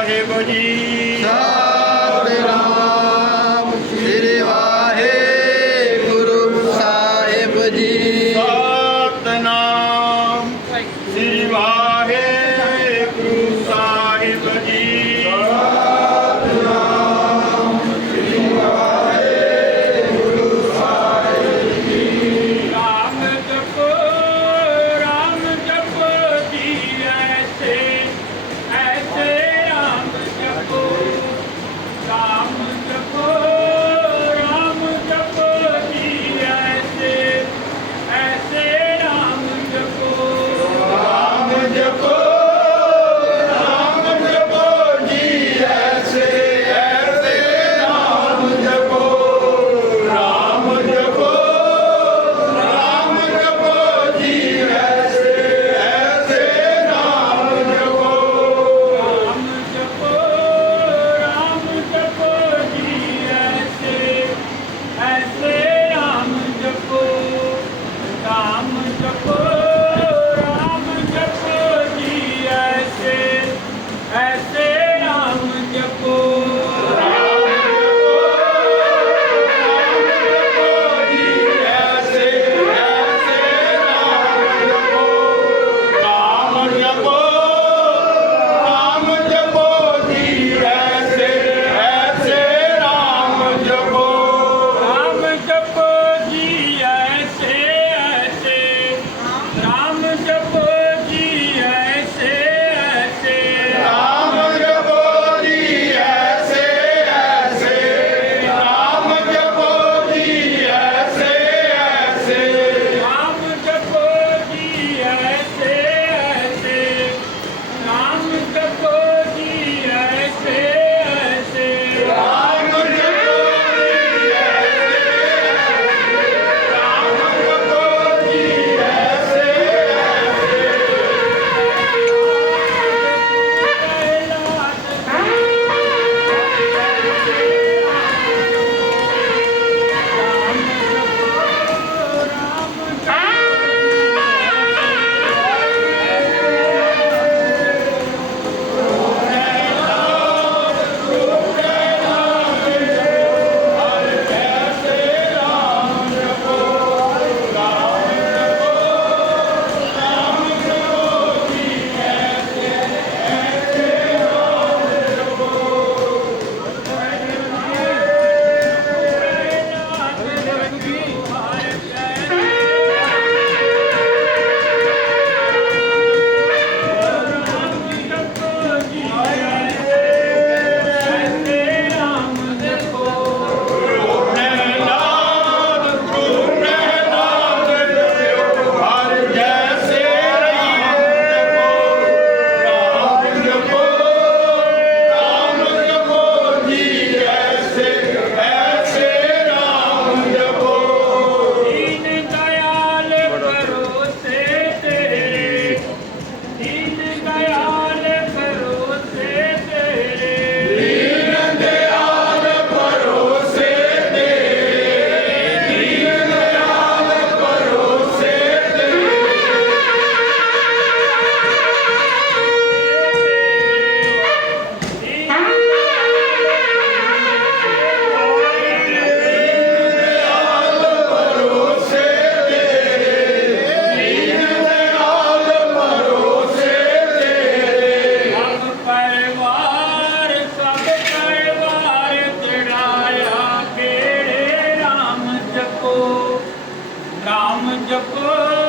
ਵਾਹਿਗੁਰੂ ਜੀ। ਸਤਿ ਰਾਮ ਸ੍ਰੀ ਵਾਹਿਗੁਰੂ ਸਾਹਿਬ ਜੀ। ਨਾਮ ਜਪੋ।